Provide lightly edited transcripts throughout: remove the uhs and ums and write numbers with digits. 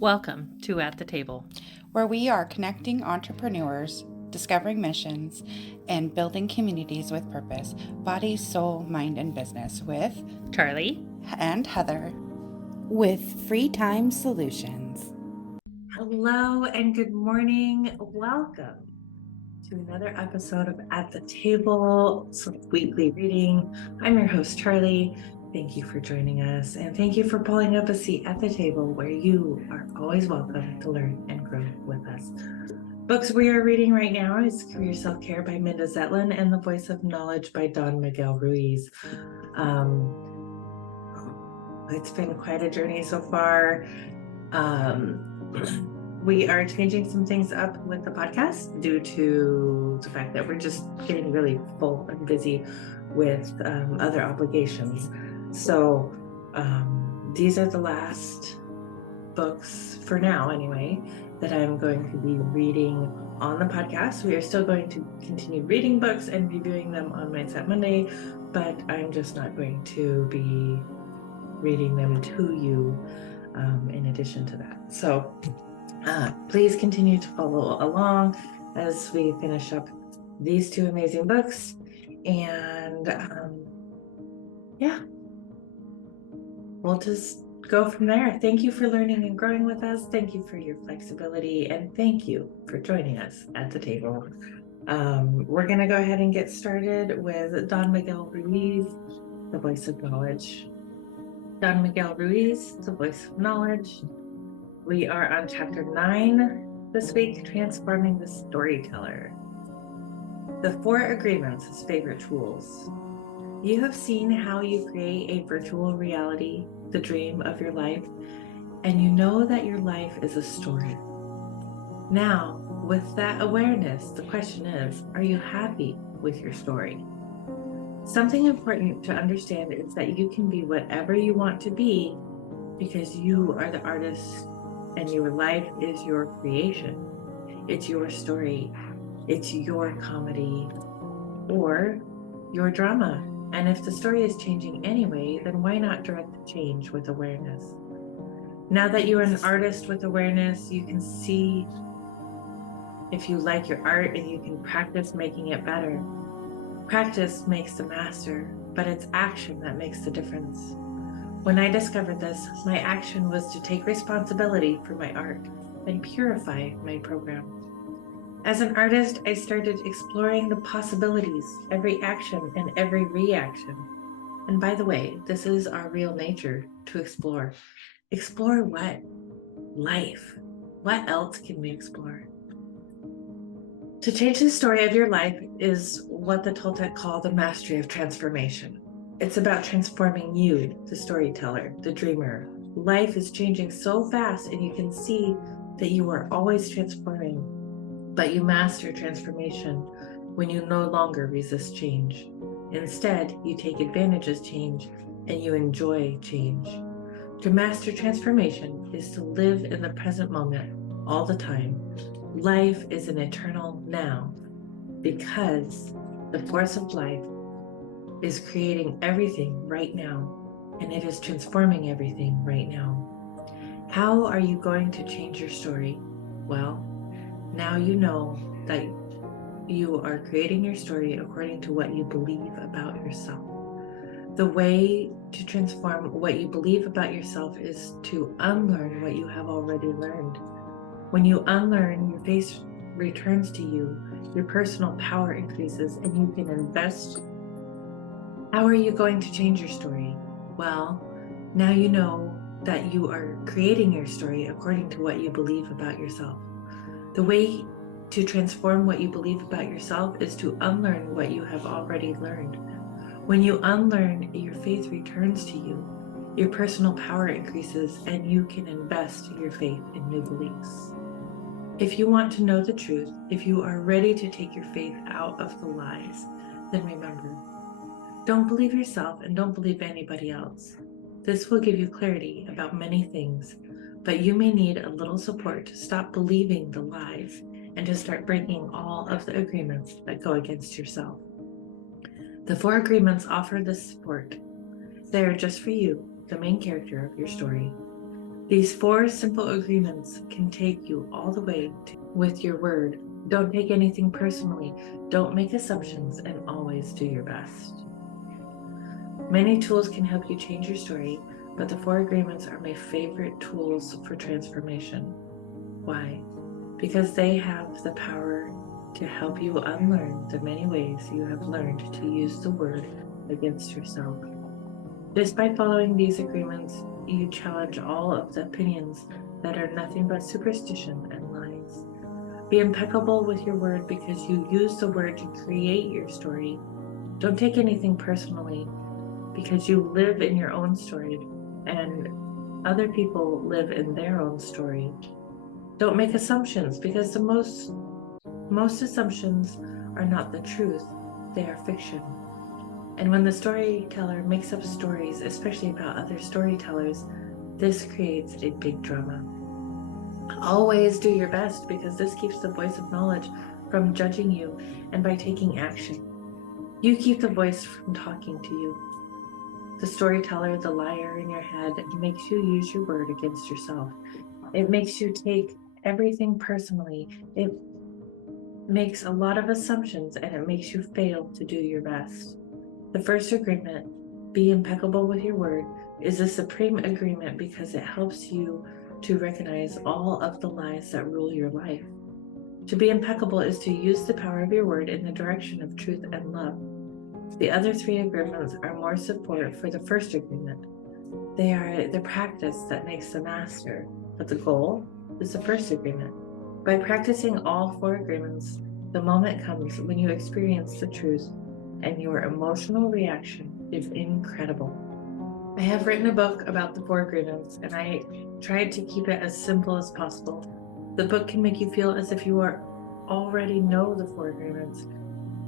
Welcome to At the Table, where we are connecting entrepreneurs, discovering missions, and building communities with purpose, body, soul, mind, and business with Charlie and Heather with Free Time Solutions. Hello and good morning. Welcome to another episode of At the Table, some weekly reading. I'm your host, Charlie. Thank you for joining us, and thank you for pulling up a seat at the table where you are always welcome to learn and grow with us. Books we are reading right now is Career Self-Care by Minda Zetlin and The Voice of Knowledge by Don Miguel Ruiz. It's been quite a journey so far. We are changing some things up with the podcast due to the fact that we're just getting really full and busy with other obligations. So these are the last books, for now anyway, that I'm going to be reading on the podcast. We are still going to continue reading books and reviewing them on Mindset Monday, but I'm just not going to be reading them to you in addition to that. So please continue to follow along as we finish up these two amazing books. And we'll just go from there. Thank you for learning and growing with us. Thank you for your flexibility, and thank you for joining us at the table. We're going to go ahead and get started with Don Miguel Ruiz, The Voice of Knowledge. Don Miguel Ruiz, The Voice of Knowledge. We are on chapter 9 this week, Transforming the Storyteller. The 4 agreements as favorite tools. You have seen how you create a virtual reality, the dream of your life, and you know that your life is a story. Now, with that awareness, the question is, are you happy with your story? Something important to understand is that you can be whatever you want to be because you are the artist and your life is your creation. It's your story. It's your comedy or your drama. And if the story is changing anyway, then why not direct the change with awareness? Now that you're an artist with awareness, you can see if you like your art and you can practice making it better. Practice makes the master, but it's action that makes the difference. When I discovered this, my action was to take responsibility for my art and purify my program. As an artist, I started exploring the possibilities, every action and every reaction. And by the way, this is our real nature, to explore. Explore what? Life. What else can we explore? To change the story of your life is what the Toltec call the mastery of transformation. It's about transforming you, the storyteller, the dreamer. Life is changing so fast, and you can see that you are always transforming, but you master transformation when you no longer resist change. Instead, you take advantage of change and you enjoy change. To master transformation is to live in the present moment all the time. Life is an eternal now because the force of life is creating everything right now, and it is transforming everything right now. How are you going to change your story? Well, now you know that you are creating your story according to what you believe about yourself. The way to transform what you believe about yourself is to unlearn what you have already learned. When you unlearn, your face returns to you, your personal power increases, and you can invest. How are you going to change your story? Well, now you know that you are creating your story according to what you believe about yourself. The way to transform what you believe about yourself is to unlearn what you have already learned. When you unlearn, your faith returns to you, your personal power increases, and you can invest your faith in new beliefs. If you want to know the truth, if you are ready to take your faith out of the lies, then remember, don't believe yourself and don't believe anybody else. This will give you clarity about many things, but you may need a little support to stop believing the lies and to start breaking all of the agreements that go against yourself. The 4 agreements offer this support. They are just for you, the main character of your story. These 4 simple agreements can take you all the way with your word. Don't take anything personally. Don't make assumptions, and always do your best. Many tools can help you change your story, but the 4 agreements are my favorite tools for transformation. Why? Because they have the power to help you unlearn the many ways you have learned to use the word against yourself. Just by following these agreements, you challenge all of the opinions that are nothing but superstition and lies. Be impeccable with your word because you use the word to create your story. Don't take anything personally because you live in your own story and other people live in their own story. Don't make assumptions because the most assumptions are not the truth, they are fiction. And when the storyteller makes up stories, especially about other storytellers, this creates a big drama. Always do your best because this keeps the voice of knowledge from judging you, and by taking action, you keep the voice from talking to you. The storyteller, the liar in your head, makes you use your word against yourself. It makes you take everything personally. It makes a lot of assumptions, and it makes you fail to do your best. The first agreement, be impeccable with your word, is a supreme agreement because it helps you to recognize all of the lies that rule your life. To be impeccable is to use the power of your word in the direction of truth and love. The other 3 agreements are more support for the first agreement. They are the practice that makes the master, but the goal is the first agreement. By practicing all 4 agreements, the moment comes when you experience the truth, and your emotional reaction is incredible. I have written a book about the 4 agreements, and I tried to keep it as simple as possible. The book can make you feel as if you already know the 4 agreements.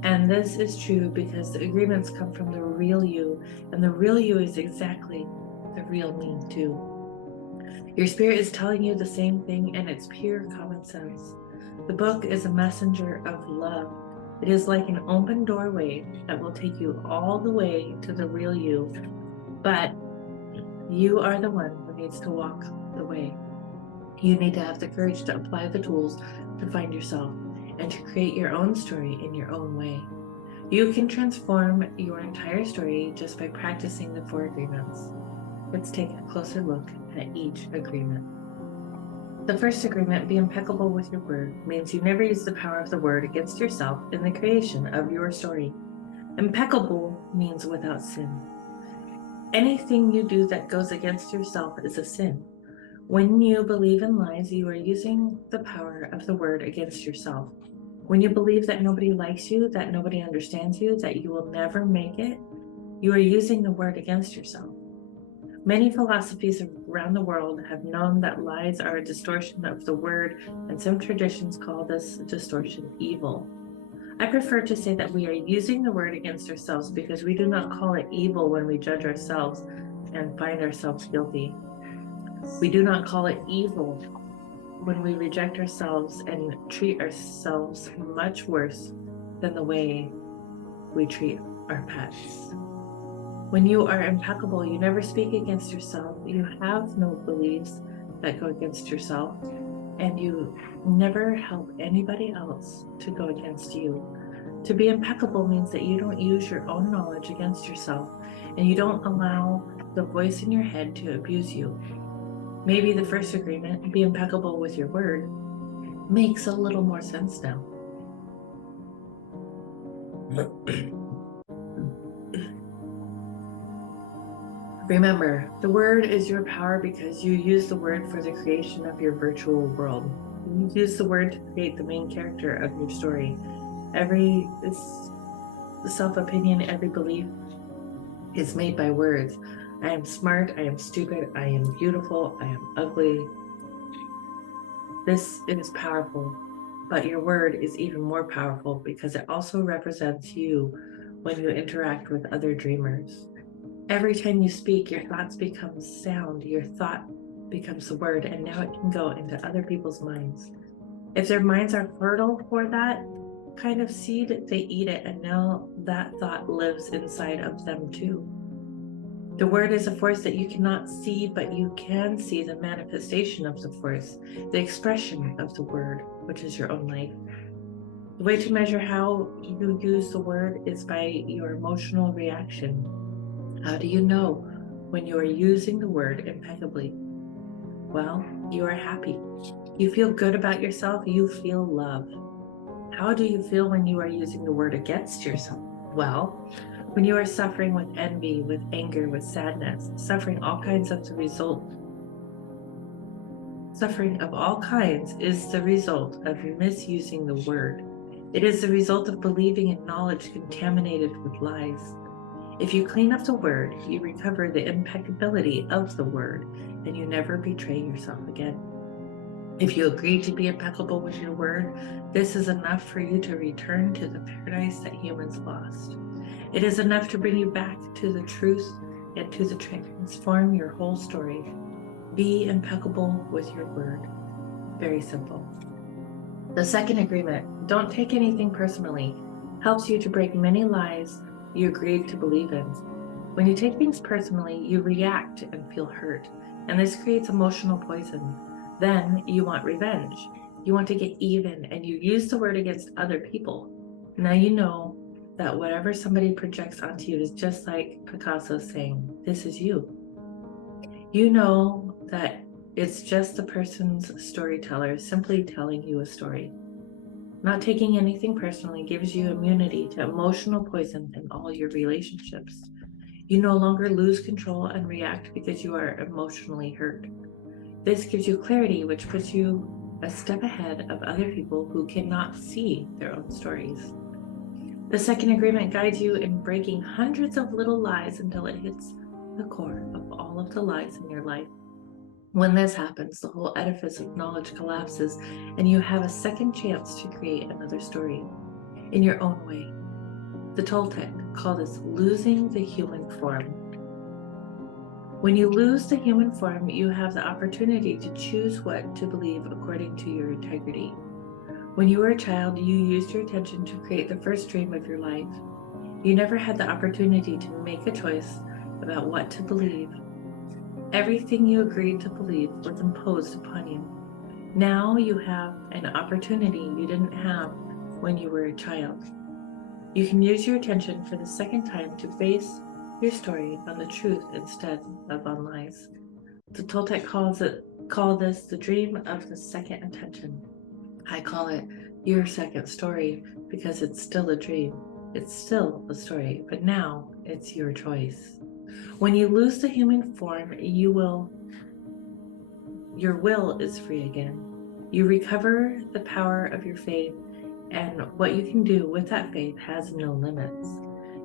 And this is true because the agreements come from the real you, and the real you is exactly the real me too. Your spirit is telling you the same thing, and it's pure common sense. The book is a messenger of love. It is like an open doorway that will take you all the way to the real you, but you are the one who needs to walk the way. You need to have the courage to apply the tools to find yourself and to create your own story in your own way. You can transform your entire story just by practicing the 4 agreements. Let's take a closer look at each agreement. The first agreement, be impeccable with your word, means you never use the power of the word against yourself in the creation of your story. Impeccable means without sin. Anything you do that goes against yourself is a sin. When you believe in lies, you are using the power of the word against yourself. When you believe that nobody likes you, that nobody understands you, that you will never make it, you are using the word against yourself. Many philosophies around the world have known that lies are a distortion of the word, and some traditions call this distortion evil. I prefer to say that we are using the word against ourselves because we do not call it evil when we judge ourselves and find ourselves guilty. We do not call it evil when we reject ourselves and treat ourselves much worse than the way we treat our pets. When you are impeccable, you never speak against yourself. You have no beliefs that go against yourself, and you never help anybody else to go against you. To be impeccable means that you don't use your own knowledge against yourself, and you don't allow the voice in your head to abuse you. Maybe the first agreement, be impeccable with your word, makes a little more sense now. Remember, the word is your power because you use the word for the creation of your virtual world. You use the word to create the main character of your story. Every self-opinion, every belief is made by words. I am smart, I am stupid, I am beautiful, I am ugly. This is powerful, but your word is even more powerful because it also represents you when you interact with other dreamers. Every time you speak, your thoughts become sound, your thought becomes the word, and now it can go into other people's minds. If their minds are fertile for that kind of seed, they eat it, and now that thought lives inside of them too. The word is a force that you cannot see, but you can see the manifestation of the force, the expression of the word, which is your own life. The way to measure how you use the word is by your emotional reaction. How do you know when you are using the word impeccably? Well, you are happy. You feel good about yourself. You feel love. How do you feel when you are using the word against yourself? Well, when you are suffering with envy, with anger, with sadness, suffering all kinds of the result. Suffering of all kinds is the result of misusing the word. It is the result of believing in knowledge contaminated with lies. If you clean up the word, you recover the impeccability of the word, and you never betray yourself again. If you agree to be impeccable with your word, this is enough for you to return to the paradise that humans lost. It is enough to bring you back to the truth and to transform your whole story. Be impeccable with your word. Very simple. The second agreement, don't take anything personally, helps you to break many lies you agreed to believe in. When you take things personally, you react and feel hurt, and this creates emotional poison. Then you want revenge. You want to get even, and you use the word against other people. Now you know that whatever somebody projects onto you is just like Picasso saying, "This is you." You know that it's just the person's storyteller simply telling you a story. Not taking anything personally gives you immunity to emotional poison in all your relationships. You no longer lose control and react because you are emotionally hurt. This gives you clarity, which puts you a step ahead of other people who cannot see their own stories. The second agreement guides you in breaking hundreds of little lies until it hits the core of all of the lies in your life. When this happens, the whole edifice of knowledge collapses, and you have a second chance to create another story in your own way. The Toltec call this losing the human form. When you lose the human form, you have the opportunity to choose what to believe according to your integrity. When you were a child, you used your attention to create the first dream of your life. You never had the opportunity to make a choice about what to believe. Everything you agreed to believe was imposed upon you. Now you have an opportunity you didn't have when you were a child. You can use your attention for the second time to base your story on the truth instead of on lies. The Toltec call this the dream of the second attention. I call it your second story because it's still a dream. It's still a story, but now it's your choice. When you lose the human form, your will is free again. You recover the power of your faith, and what you can do with that faith has no limits.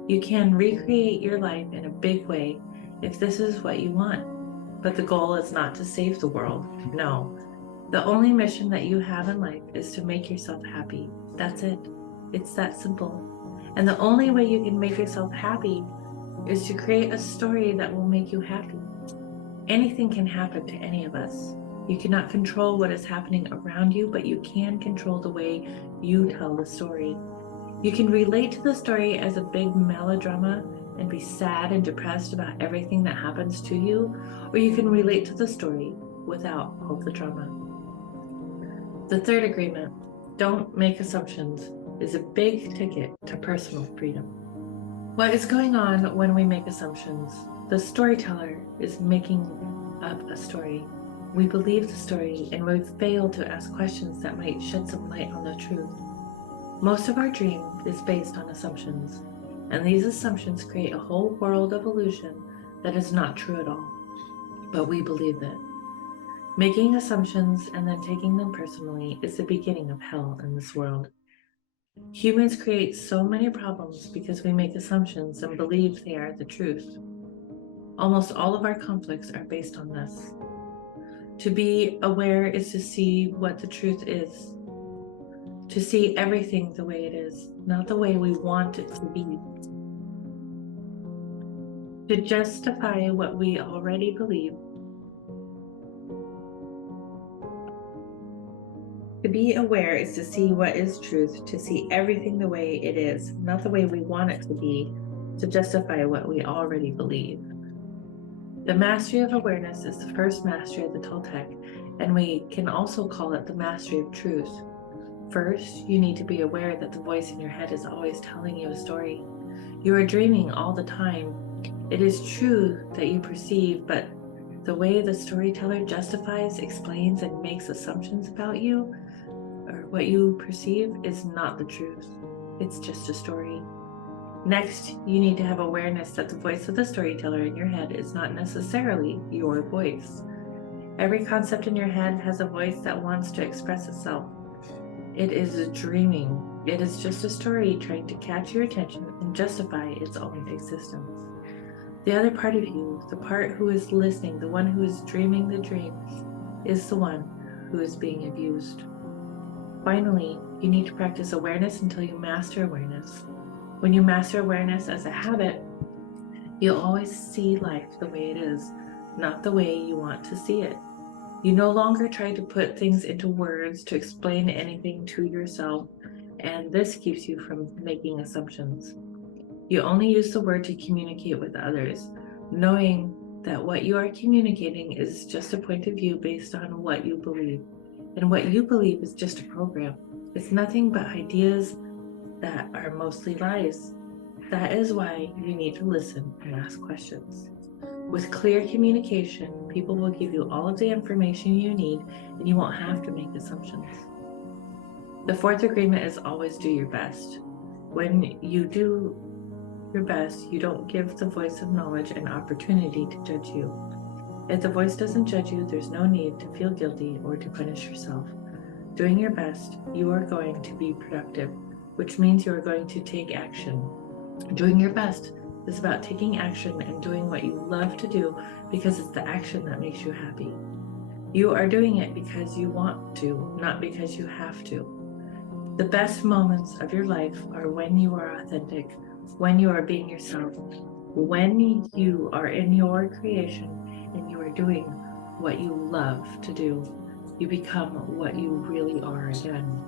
You can recreate your life in a big way if this is what you want. But the goal is not to save the world. No. The only mission that you have in life is to make yourself happy. That's it. It's that simple. And the only way you can make yourself happy is to create a story that will make you happy. Anything can happen to any of us. You cannot control what is happening around you, but you can control the way you tell the story. You can relate to the story as a big melodrama and be sad and depressed about everything that happens to you, or you can relate to the story without all the drama. The third agreement, don't make assumptions, is a big ticket to personal freedom. What is going on when we make assumptions? The storyteller is making up a story. We believe the story and we fail to ask questions that might shed some light on the truth. Most of our dream is based on assumptions, and these assumptions create a whole world of illusion that is not true at all, but we believe it. Making assumptions and then taking them personally is the beginning of hell in this world. Humans create so many problems because we make assumptions and believe they are the truth. Almost all of our conflicts are based on this. To be aware is to see what the truth is, to see everything the way it is, not the way we want it to be. To justify what we already believe. To be aware is to see what is truth, to see everything the way it is, not the way we want it to be, to justify what we already believe. The mastery of awareness is the first mastery of the Toltec, and we can also call it the mastery of truth. First, you need to be aware that the voice in your head is always telling you a story. You are dreaming all the time. It is true that you perceive, but the way the storyteller justifies, explains, and makes assumptions about you, or what you perceive, is not the truth. It's just a story. Next, you need to have awareness that the voice of the storyteller in your head is not necessarily your voice. Every concept in your head has a voice that wants to express itself. It is dreaming. It is just a story trying to catch your attention and justify its own existence. The other part of you, the part who is listening, the one who is dreaming the dream, is the one who is being abused. Finally, you need to practice awareness until you master awareness. When you master awareness as a habit, you'll always see life the way it is, not the way you want to see it. You no longer try to put things into words to explain anything to yourself, and this keeps you from making assumptions. You only use the word to communicate with others, knowing that what you are communicating is just a point of view based on what you believe. And what you believe is just a program. It's nothing but ideas that are mostly lies. That is why you need to listen and ask questions. With clear communication, people will give you all of the information you need, and you won't have to make assumptions. The fourth agreement is always do your best. When you do your best, you don't give the voice of knowledge an opportunity to judge you. If the voice doesn't judge you, there's no need to feel guilty or to punish yourself. Doing your best, you are going to be productive, which means you are going to take action. Doing your best is about taking action and doing what you love to do because it's the action that makes you happy. You are doing it because you want to, not because you have to. The best moments of your life are when you are authentic, when you are being yourself, when you are in your creation and you are doing what you love to do. You become what you really are again.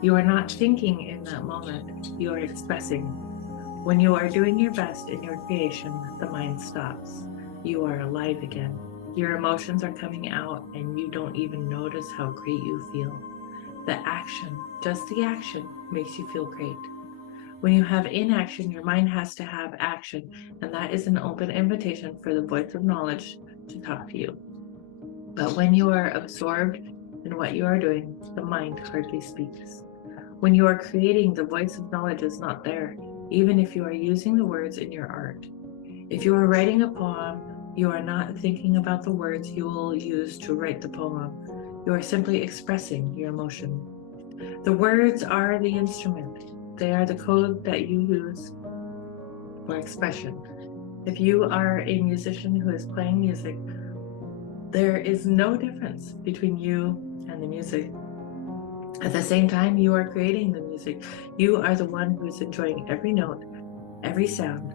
You are not thinking in that moment, you are expressing. When you are doing your best in your creation, the mind stops. You are alive again. Your emotions are coming out and you don't even notice how great you feel. The action, just the action, makes you feel great. When you have inaction, your mind has to have action, and that is an open invitation for the voice of knowledge to talk to you. But when you are absorbed in what you are doing, the mind hardly speaks. When you are creating, the voice of knowledge is not there, even if you are using the words in your art. If you are writing a poem, you are not thinking about the words you will use to write the poem. You are simply expressing your emotion. The words are the instrument. They are the code that you use for expression. If you are a musician who is playing music, there is no difference between you and the music. At the same time, you are creating the music. You are the one who is enjoying every note, every sound.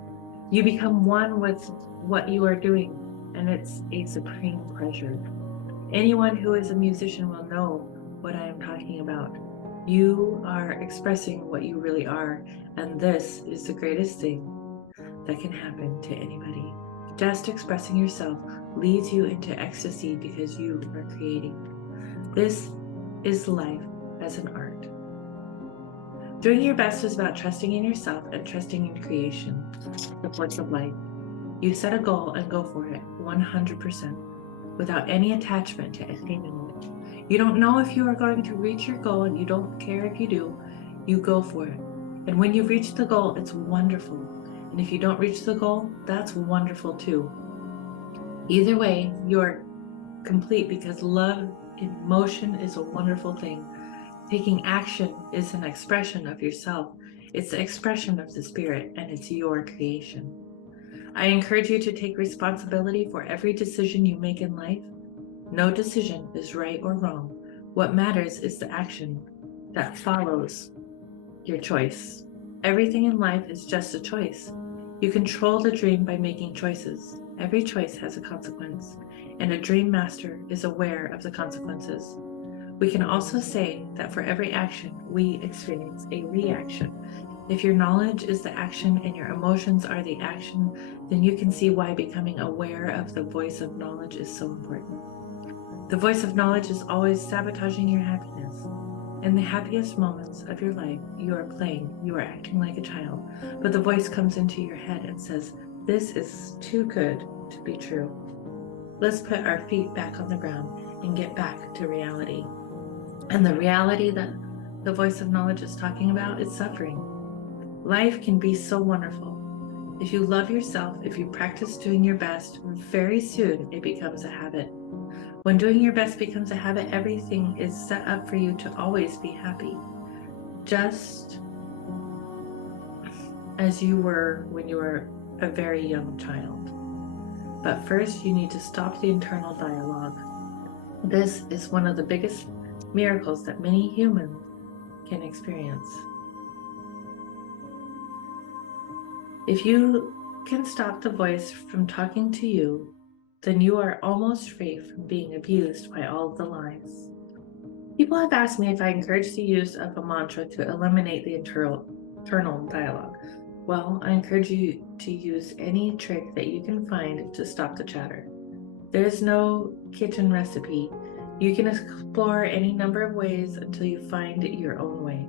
You become one with what you are doing, and it's a supreme pleasure. Anyone who is a musician will know what I am talking about. You are expressing what you really are, and this is the greatest thing that can happen to anybody. Just expressing yourself leads you into ecstasy because you are creating. This is life as an art. Doing your best is about trusting in yourself and trusting in creation, the force of life. You set a goal and go for it 100%, without any attachment to anything in it. You don't know if you are going to reach your goal, and you don't care if you do. You go for it. And when you reach the goal, it's wonderful. And if you don't reach the goal, that's wonderful too. Either way, you're complete because love in motion is a wonderful thing. Taking action is an expression of yourself. It's the expression of the spirit, and it's your creation. I encourage you to take responsibility for every decision you make in life. No decision is right or wrong. What matters is the action that follows your choice. Everything in life is just a choice. You control the dream by making choices. Every choice has a consequence, and a dream master is aware of the consequences. We can also say that for every action, we experience a reaction. If your knowledge is the action and your emotions are the action, then you can see why becoming aware of the voice of knowledge is so important. The voice of knowledge is always sabotaging your happiness. In the happiest moments of your life, you are playing, you are acting like a child, but the voice comes into your head and says, "This is too good to be true." Let's put our feet back on the ground and get back to reality. And the reality that the voice of knowledge is talking about is suffering. Life can be so wonderful. If you love yourself, if you practice doing your best, very soon it becomes a habit. When doing your best becomes a habit, everything is set up for you to always be happy, just as you were when you were a very young child. But first, you need to stop the internal dialogue. This is one of the biggest miracles that many humans can experience. If you can stop the voice from talking to you, then you are almost free from being abused by all of the lies. People have asked me if I encourage the use of a mantra to eliminate the internal dialogue. Well, I encourage you to use any trick that you can find to stop the chatter. There is no kitchen recipe. You can explore any number of ways until you find your own way.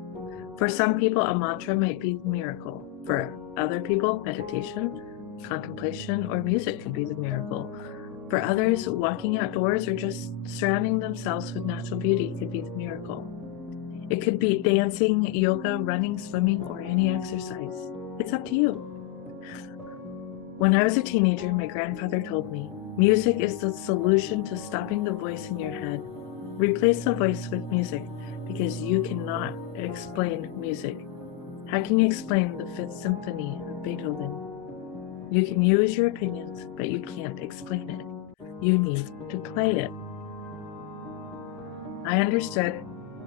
For some people, a mantra might be the miracle. For other people, meditation, contemplation, or music could be the miracle. For others, walking outdoors or just surrounding themselves with natural beauty could be the miracle. It could be dancing, yoga, running, swimming, or any exercise. It's up to you. When I was a teenager, my grandfather told me, music is the solution to stopping the voice in your head. Replace the voice with music because you cannot explain music. How can you explain the Fifth Symphony of Beethoven? You can use your opinions, but you can't explain it. You need to play it. I understood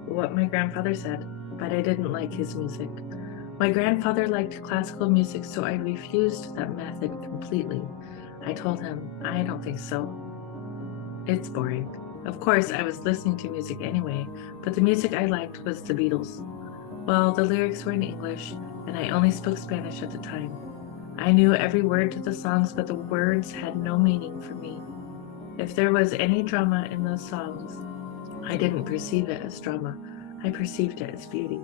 what my grandfather said, but I didn't like his music. My grandfather liked classical music, so I refused that method completely. I told him, I don't think so. It's boring. Of course, I was listening to music anyway, but the music I liked was the Beatles. Well, the lyrics were in English, and I only spoke Spanish at the time. I knew every word to the songs, but the words had no meaning for me. If there was any drama in those songs, I didn't perceive it as drama. I perceived it as beauty.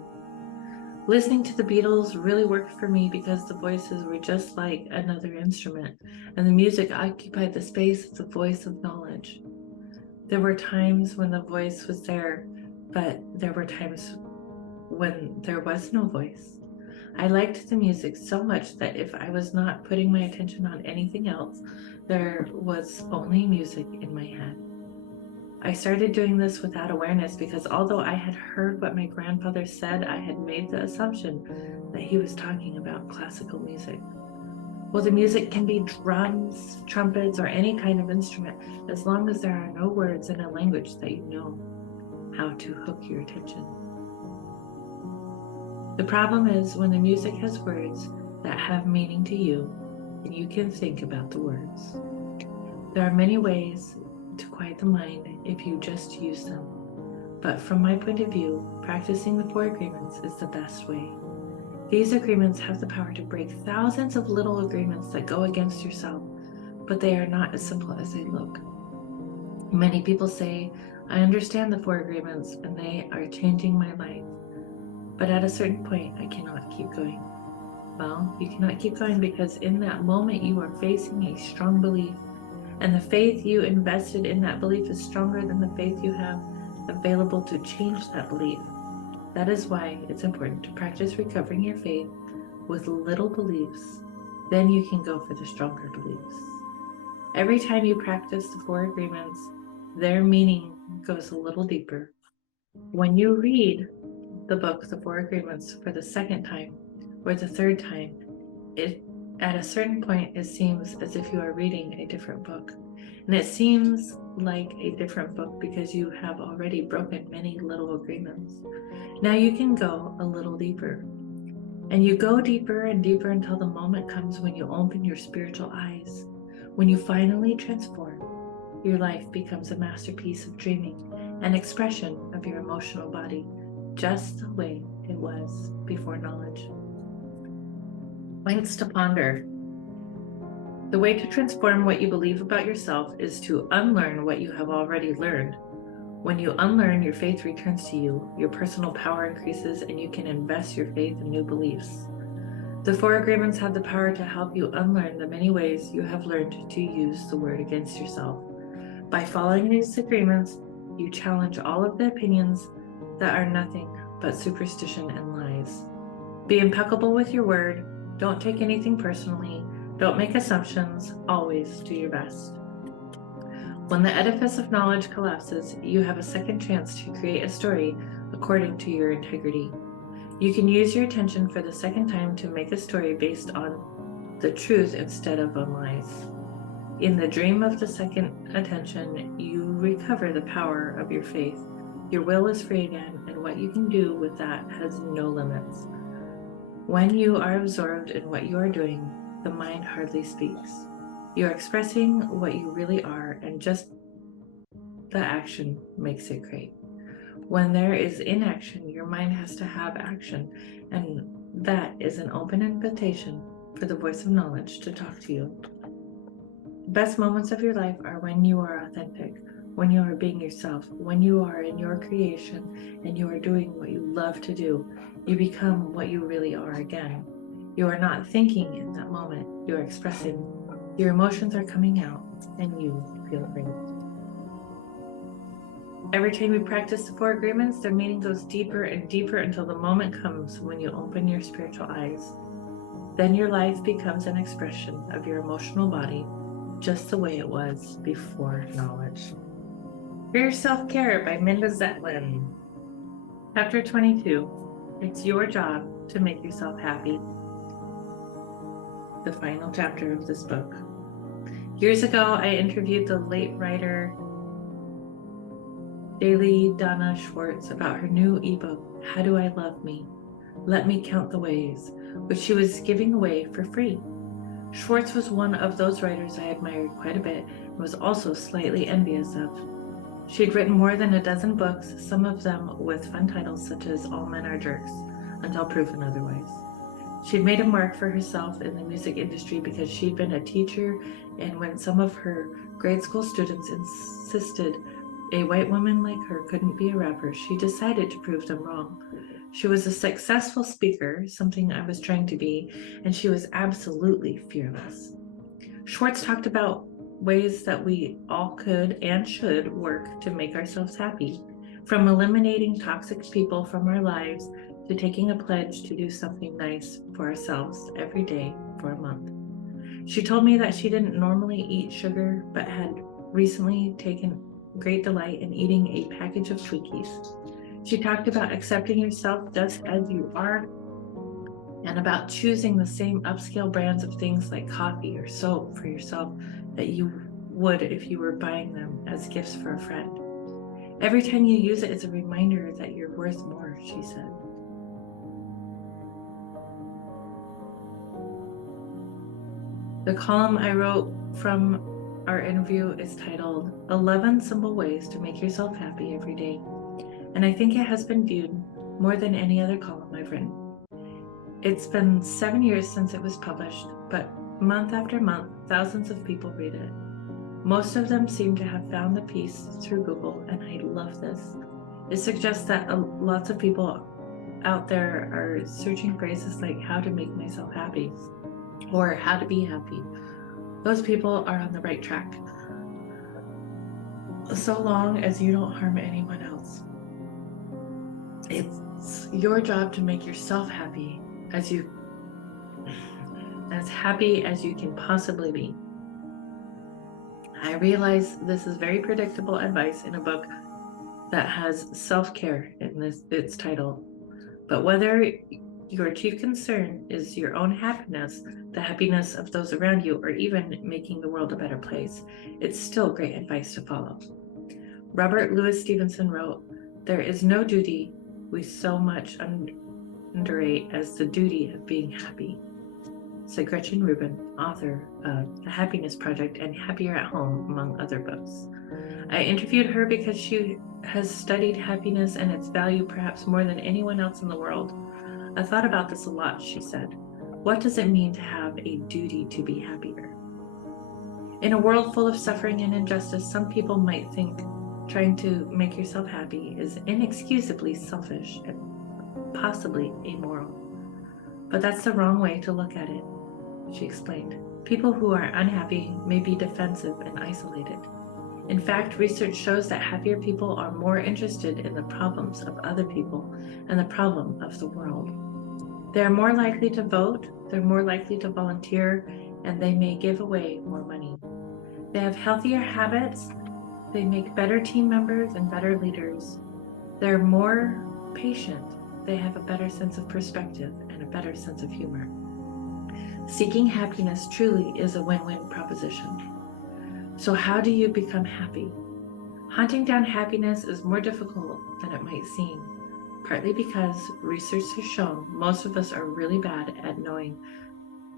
Listening to the Beatles really worked for me because the voices were just like another instrument, and the music occupied the space of the voice of knowledge. There were times when the voice was there, but there were times when there was no voice. I liked the music so much that if I was not putting my attention on anything else, there was only music in my head. I started doing this without awareness because although I had heard what my grandfather said, I had made the assumption that he was talking about classical music. Well, the music can be drums, trumpets, or any kind of instrument, as long as there are no words in a language that you know how to hook your attention. The problem is when the music has words that have meaning to you, and you can think about the words. There are many ways to quiet the mind if you just use them. But from my point of view, practicing the 4 agreements is the best way. These agreements have the power to break thousands of little agreements that go against yourself, but they are not as simple as they look. Many people say, I understand the 4 agreements and they are changing my life. But at a certain point, I cannot keep going. Well, you cannot keep going because in that moment you are facing a strong belief, and the faith you invested in that belief is stronger than the faith you have available to change that belief. That is why it's important to practice recovering your faith with little beliefs. Then you can go for the stronger beliefs. Every time you practice the 4 agreements, their meaning goes a little deeper. When you read the book, The 4 Agreements, for the second time or the third time, at a certain point, it seems as if you are reading a different book. And it seems like a different book because you have already broken many little agreements. Now you can go a little deeper. And you go deeper and deeper until the moment comes when you open your spiritual eyes. When you finally transform, your life becomes a masterpiece of dreaming, an expression of your emotional body, just the way it was before knowledge. Points to ponder. The way to transform what you believe about yourself is to unlearn what you have already learned. When you unlearn, your faith returns to you, your personal power increases, and you can invest your faith in new beliefs. The 4 agreements have the power to help you unlearn the many ways you have learned to use the word against yourself. By following these agreements, you challenge all of the opinions that are nothing but superstition and lies. Be impeccable with your word. Don't take anything personally. Don't make assumptions. Always do your best. When the edifice of knowledge collapses, you have a second chance to create a story according to your integrity. You can use your attention for the second time to make a story based on the truth instead of on lies. In the dream of the second attention, you recover the power of your faith. Your will is free again, and what you can do with that has no limits. When you are absorbed in what you are doing, the mind hardly speaks. You're expressing what you really are, and just the action makes it great. When there is inaction, your mind has to have action, and that is an open invitation for the voice of knowledge to talk to you. The best moments of your life are when you are authentic, when you are being yourself, when you are in your creation and you are doing what you love to do. You become what you really are again. You are not thinking in that moment, you're expressing. Your emotions are coming out and you feel great. Every time you practice the 4 agreements, their meaning goes deeper and deeper until the moment comes when you open your spiritual eyes. Then your life becomes an expression of your emotional body, just the way it was before knowledge. Your Self-Care by Minda Zetlin. Chapter 22. It's your job to make yourself happy. The final chapter of this book. Years ago, I interviewed the late writer Daily Donna Schwartz about her new ebook, How Do I Love Me? Let Me Count the Ways, which she was giving away for free. Schwartz was one of those writers I admired quite a bit and was also slightly envious of. She'd written more than a dozen books, some of them with fun titles such as All Men Are Jerks, until proven otherwise. She'd made a mark for herself in the music industry because she'd been a teacher, and when some of her grade school students insisted a white woman like her couldn't be a rapper, she decided to prove them wrong. She was a successful speaker, something I was trying to be, and she was absolutely fearless. Schwartz talked about ways that we all could and should work to make ourselves happy, from eliminating toxic people from our lives to taking a pledge to do something nice for ourselves every day for a month. She told me that she didn't normally eat sugar, but had recently taken great delight in eating a package of Twinkies. She talked about accepting yourself just as you are and about choosing the same upscale brands of things like coffee or soap for yourself that you would if you were buying them as gifts for a friend. Every time you use it, it's a reminder that you're worth more, she said. The column I wrote from our interview is titled 11 Simple Ways to Make Yourself Happy Every Day, and I think it has been viewed more than any other column I've written. It's been 7 years since it was published, but month after month, thousands of people read it. Most of them seem to have found the piece through Google, and I love this. It suggests that lots of people out there are searching phrases like how to make myself happy or how to be happy. Those people are on the right track, so long as you don't harm anyone else. It's your job to make yourself happy as happy as you can possibly be. I realize this is very predictable advice in a book that has self-care in its title, but whether your chief concern is your own happiness, the happiness of those around you, or even making the world a better place, it's still great advice to follow. Robert Louis Stevenson wrote, "There is no duty we so much underrate as the duty of being happy," said Gretchen Rubin, author of The Happiness Project and Happier at Home, among other books. I interviewed her because she has studied happiness and its value perhaps more than anyone else in the world. I thought about this a lot, she said. What does it mean to have a duty to be happier? In a world full of suffering and injustice, some people might think trying to make yourself happy is inexcusably selfish and possibly amoral. But that's the wrong way to look at it, she explained. People who are unhappy may be defensive and isolated. In fact, research shows that happier people are more interested in the problems of other people and the problem of the world. They are more likely to vote, they're more likely to volunteer, and they may give away more money. They have healthier habits, they make better team members and better leaders. They're more patient, they have a better sense of perspective and a better sense of humor. Seeking happiness truly is a win-win proposition. So how do you become happy? Hunting down happiness is more difficult than it might seem, partly because research has shown most of us are really bad at knowing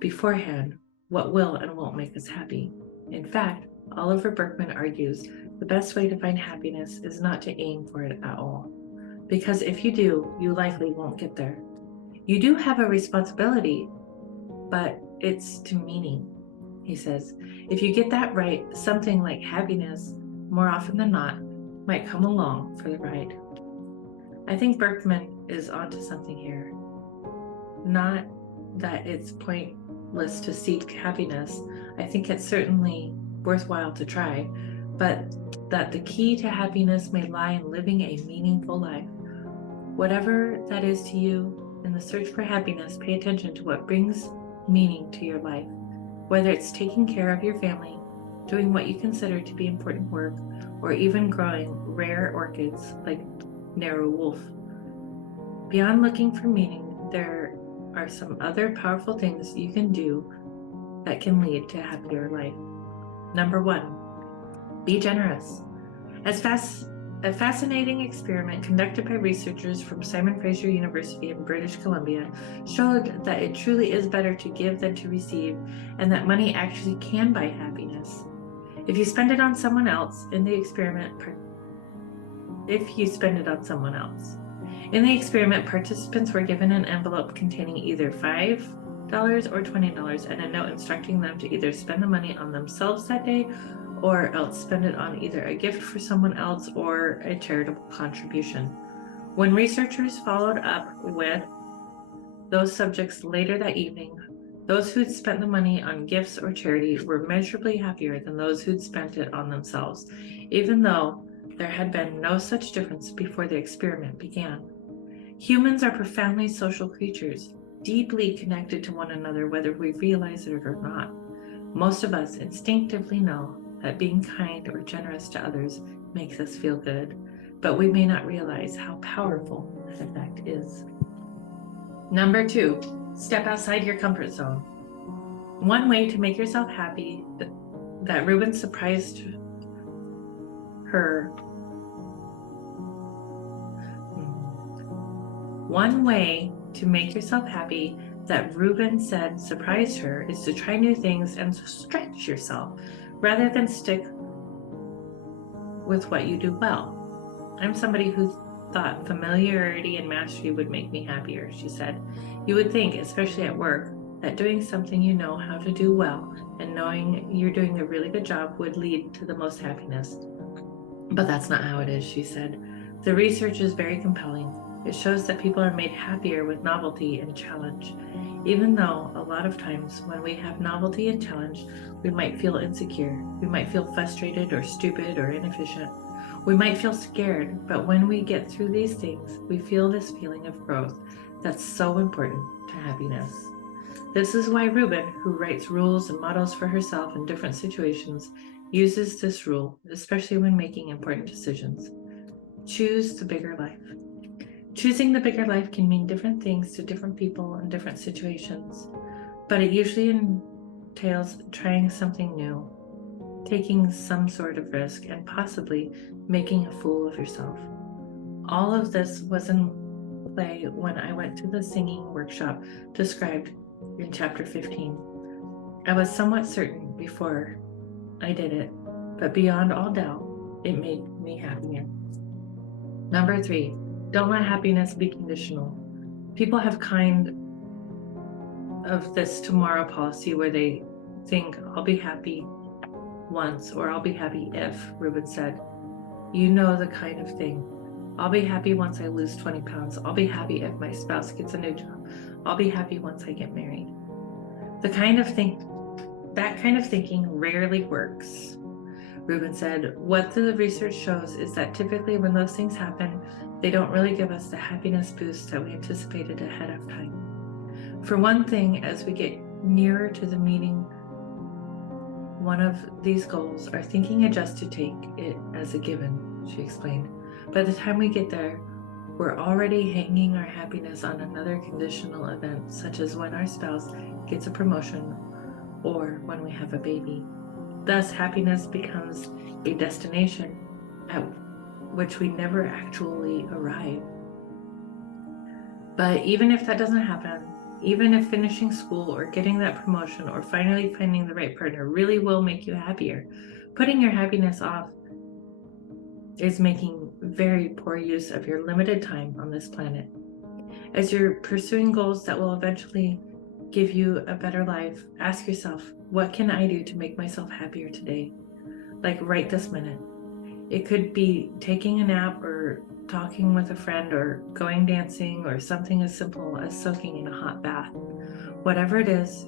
beforehand what will and won't make us happy. In fact, Oliver Burkeman argues the best way to find happiness is not to aim for it at all, because if you do, you likely won't get there. You do have a responsibility, but it's to meaning, he says. If you get that right, something like happiness, more often than not, might come along for the ride. I think Berkman is onto something here. Not that it's pointless to seek happiness. I think it's certainly worthwhile to try, but that the key to happiness may lie in living a meaningful life. Whatever that is to you, in the search for happiness, pay attention to what brings meaning to your life. Whether it's taking care of your family, doing what you consider to be important work, or even growing rare orchids like narrow wolf. Beyond looking for meaning, there are some other powerful things you can do that can lead to a happier life. Number 1, be generous. A fascinating experiment conducted by researchers from Simon Fraser University in British Columbia showed that it truly is better to give than to receive, and that money actually can buy happiness. If you spend it on someone else, in the experiment, participants were given an envelope containing either $5 or $20 and a note instructing them to either spend the money on themselves that day or else spend it on either a gift for someone else or a charitable contribution. When researchers followed up with those subjects later that evening, those who'd spent the money on gifts or charity were measurably happier than those who'd spent it on themselves, even though there had been no such difference before the experiment began. Humans are profoundly social creatures, deeply connected to one another whether we realize it or not. Most of us instinctively know that being kind or generous to others makes us feel good, but we may not realize how powerful that effect is. Number 2, step outside your comfort zone. One way to make yourself happy that Ruben surprised her. One way to make yourself happy that Ruben said surprised her is to try new things and stretch yourself rather than stick with what you do well. I'm somebody who thought familiarity and mastery would make me happier, she said. You would think, especially at work, that doing something you know how to do well and knowing you're doing a really good job would lead to the most happiness. But that's not how it is, she said. The research is very compelling. It shows that people are made happier with novelty and challenge. Even though a lot of times when we have novelty and challenge, we might feel insecure. We might feel frustrated or stupid or inefficient. We might feel scared, but when we get through these things, we feel this feeling of growth that's so important to happiness. This is why Ruben, who writes rules and mottos for herself in different situations, uses this rule, especially when making important decisions. Choose the bigger life. Choosing the bigger life can mean different things to different people in different situations, but it usually entails trying something new, taking some sort of risk, and possibly making a fool of yourself. All of this was in play when I went to the singing workshop described in chapter 15. I was somewhat certain before I did it, but beyond all doubt, it made me happier. Number 3, don't let happiness be conditional. People have of this tomorrow policy where they think, I'll be happy once, or I'll be happy if, Ruben said. You know the kind of thing. I'll be happy once I lose 20 pounds. I'll be happy if my spouse gets a new job. I'll be happy once I get married. That kind of thinking rarely works. Ruben said, what the research shows is that typically when those things happen, they don't really give us the happiness boost that we anticipated ahead of time. For one thing, as we get nearer to the meeting one of these goals, our thinking adjusts to take it as a given, she explained. By the time we get there, we're already hanging our happiness on another conditional event, such as when our spouse gets a promotion or when we have a baby. Thus, happiness becomes a destination at which we never actually arrive. But even if that doesn't happen, even if finishing school or getting that promotion or finally finding the right partner really will make you happier, putting your happiness off is making very poor use of your limited time on this planet. As you're pursuing goals that will eventually give you a better life, ask yourself, what can I do to make myself happier today? Like right this minute. It could be taking a nap or talking with a friend or going dancing or something as simple as soaking in a hot bath. Whatever it is,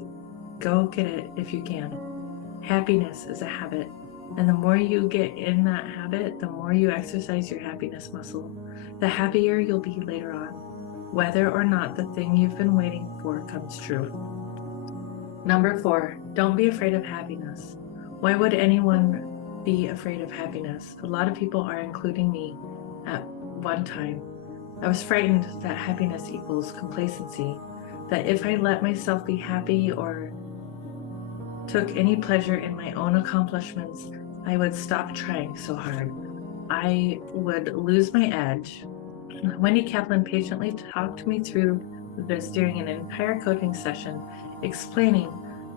go get it if you can. Happiness is a habit, and the more you get in that habit, the more you exercise your happiness muscle, the happier you'll be later on, whether or not the thing you've been waiting for comes true. Number 4, don't be afraid of happiness. Why would anyone be afraid of happiness? A lot of people are, including me, at one time. I was frightened that happiness equals complacency, that if I let myself be happy or took any pleasure in my own accomplishments, I would stop trying so hard. I would lose my edge. Wendy Kaplan patiently talked me through this during an entire coaching session, explaining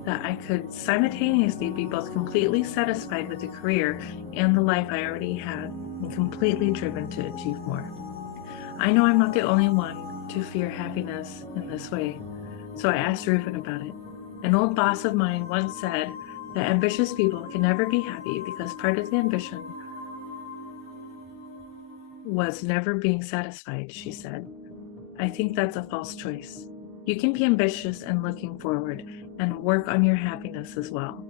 that I could simultaneously be both completely satisfied with the career and the life I already had, and completely driven to achieve more. I know I'm not the only one to fear happiness in this way, so I asked Ruben about it. An old boss of mine once said that ambitious people can never be happy because part of the ambition was never being satisfied, she said. I think that's a false choice. You can be ambitious and looking forward and work on your happiness as well.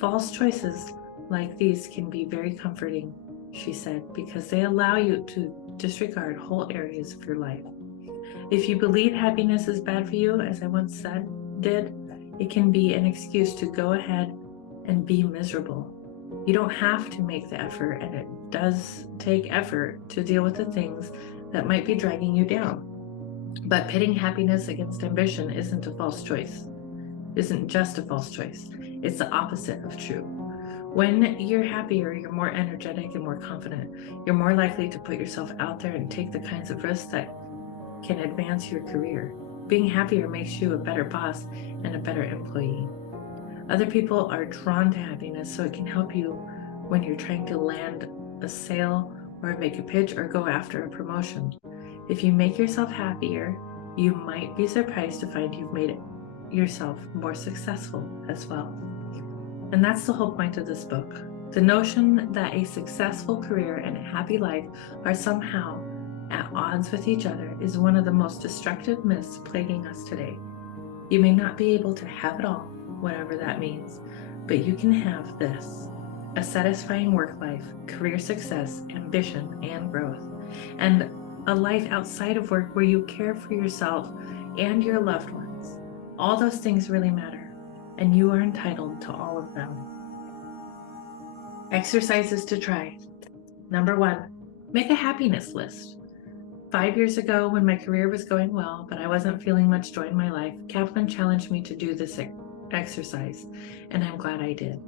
False choices like these can be very comforting, she said, because they allow you to disregard whole areas of your life. If you believe happiness is bad for you, as I once did, it can be an excuse to go ahead and be miserable. You don't have to make the effort, and it does take effort to deal with the things that might be dragging you down. But pitting happiness against ambition isn't just a false choice. It's the opposite of true. When you're happier, you're more energetic and more confident. You're more likely to put yourself out there and take the kinds of risks that can advance your career. Being happier makes you a better boss and a better employee. Other people are drawn to happiness, so it can help you when you're trying to land a sale or make a pitch or go after a promotion. If you make yourself happier, you might be surprised to find you've made yourself more successful as well. And that's the whole point of this book. The notion that a successful career and a happy life are somehow at odds with each other is one of the most destructive myths plaguing us today. You may not be able to have it all, whatever that means, but you can have this: a satisfying work life, career success, ambition, and growth, and a life outside of work where you care for yourself and your loved ones. All those things really matter, and you are entitled to all of them. Exercises to try. Number 1, make a happiness list. 5 years ago, when my career was going well, but I wasn't feeling much joy in my life, Kaplan challenged me to do this exercise, and I'm glad I did.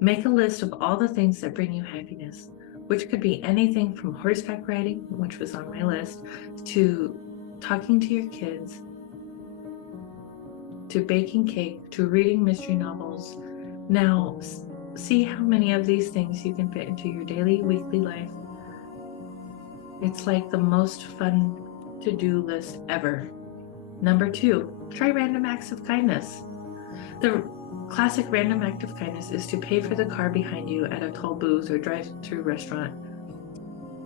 Make a list of all the things that bring you happiness, which could be anything from horseback riding, which was on my list, to talking to your kids, to baking cake, to reading mystery novels. Now, see how many of these things you can fit into your daily, weekly life. It's like the most fun to-do list ever. Number 2, try random acts of kindness. The classic random act of kindness is to pay for the car behind you at a toll booth or drive-through restaurant.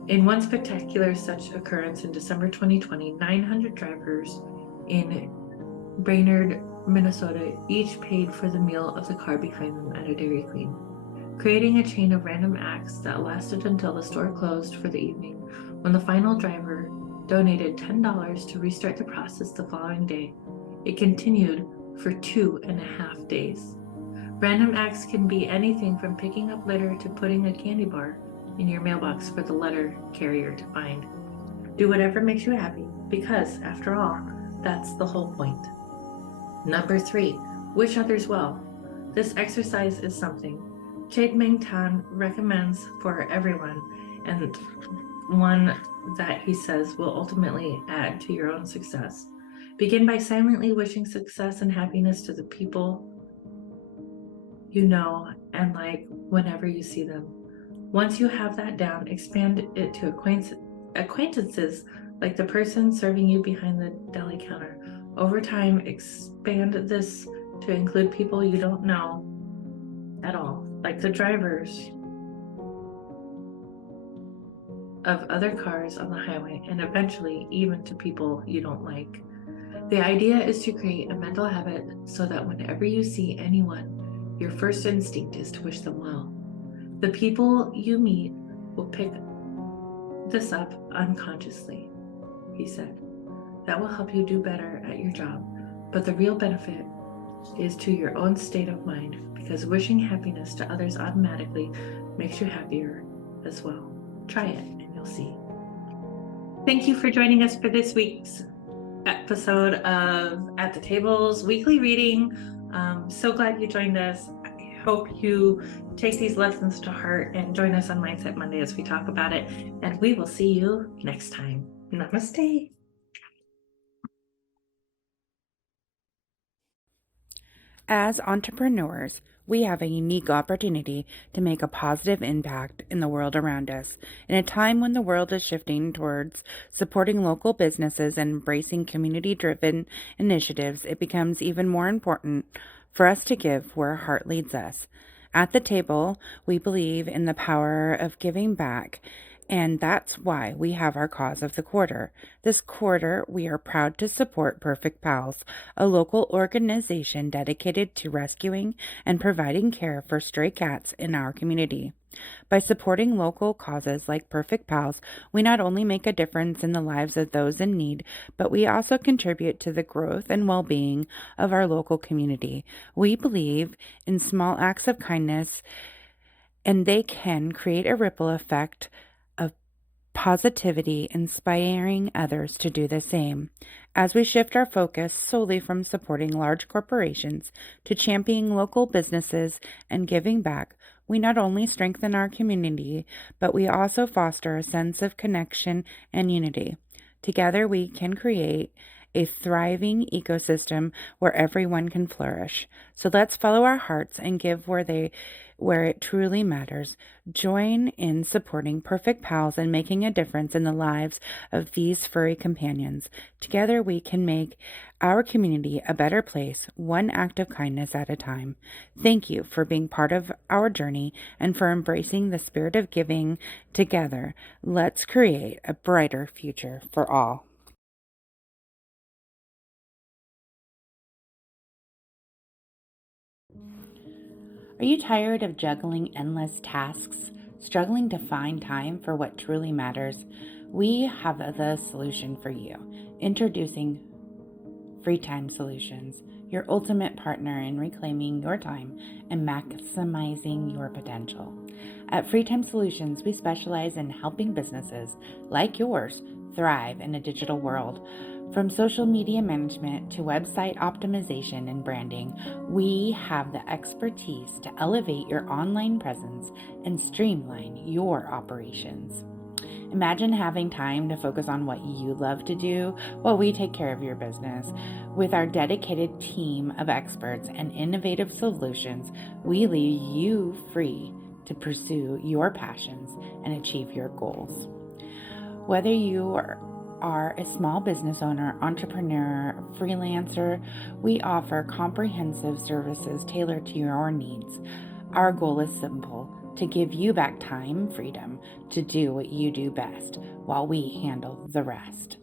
In one spectacular such occurrence in December 2020, 900 drivers in Brainerd, Minnesota, each paid for the meal of the car behind them at a Dairy Queen, creating a chain of random acts that lasted until the store closed for the evening, when the final driver donated $10 to restart the process the following day. It continued for 2.5 days. Random acts can be anything from picking up litter to putting a candy bar in your mailbox for the letter carrier to find. Do whatever makes you happy, because, after all, that's the whole point. Number 3, wish others well. This exercise is something Chait Ming Tan recommends for everyone, and one that he says will ultimately add to your own success. Begin by silently wishing success and happiness to the people you know and like whenever you see them. Once you have that down, expand it to acquaintances like the person serving you behind the deli counter. Over time, expand this to include people you don't know at all, like the drivers of other cars on the highway, and eventually even to people you don't like. The idea is to create a mental habit so that whenever you see anyone, your first instinct is to wish them well. The people you meet will pick this up unconsciously, he said. That will help you do better at your job, but the real benefit is to your own state of mind, because wishing happiness to others automatically makes you happier as well. Try it and you'll see. Thank you for joining us for this week's episode of At the Table's weekly reading. So glad you joined us. I hope you take these lessons to heart and join us on Mindset Monday as we talk about it. And we will see you next time. Namaste. As entrepreneurs, we have a unique opportunity to make a positive impact in the world around us. In a time when the world is shifting towards supporting local businesses and embracing community-driven initiatives, it becomes even more important for us to give where our heart leads us. At the table, we believe in the power of giving back, and that's why we have our cause of the quarter. This quarter, we are proud to support Perfect Pals, a local organization dedicated to rescuing and providing care for stray cats in our community. By supporting local causes like Perfect Pals, we not only make a difference in the lives of those in need, but we also contribute to the growth and well-being of our local community. We believe in small acts of kindness, and they can create a ripple effect of positivity, inspiring others to do the same. As we shift our focus solely from supporting large corporations to championing local businesses and giving back, we not only strengthen our community, but we also foster a sense of connection and unity. Together, we can create a thriving ecosystem where everyone can flourish. So let's follow our hearts and give where it truly matters. Join in supporting Perfect Pals and making a difference in the lives of these furry companions. Together we can make our community a better place, one act of kindness at a time. Thank you for being part of our journey and for embracing the spirit of giving together. Let's create a brighter future for all. Are you tired of juggling endless tasks, struggling to find time for what truly matters? We have the solution for you. Introducing Free Time Solutions, your ultimate partner in reclaiming your time and maximizing your potential. At Free Time Solutions, we specialize in helping businesses like yours thrive in a digital world. From social media management to website optimization and branding, we have the expertise to elevate your online presence and streamline your operations. Imagine having time to focus on what you love to do while we take care of your business. With our dedicated team of experts and innovative solutions, we leave you free to pursue your passions and achieve your goals. Whether you are a small business owner, entrepreneur, freelancer, we offer comprehensive services tailored to your needs. Our goal is simple: to give you back time, freedom to do what you do best while we handle the rest.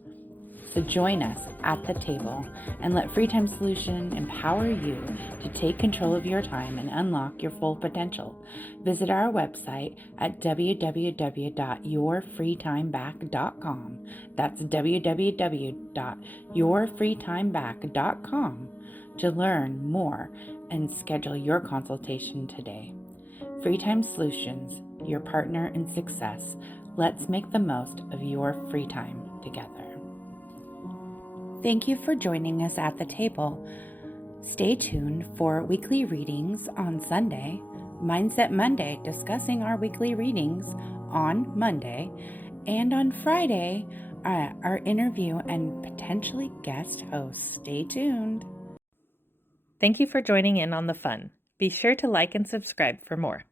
So join us at the table and let Free Time Solution empower you to take control of your time and unlock your full potential. Visit our website at www.yourfreetimeback.com. That's www.yourfreetimeback.com to learn more and schedule your consultation today. Free Time Solutions, your partner in success. Let's make the most of your free time together. Thank you for joining us at the table. Stay tuned for weekly readings on Sunday, Mindset Monday, discussing our weekly readings on Monday, and on Friday, our interview and potentially guest hosts. Stay tuned. Thank you for joining in on the fun. Be sure to like and subscribe for more.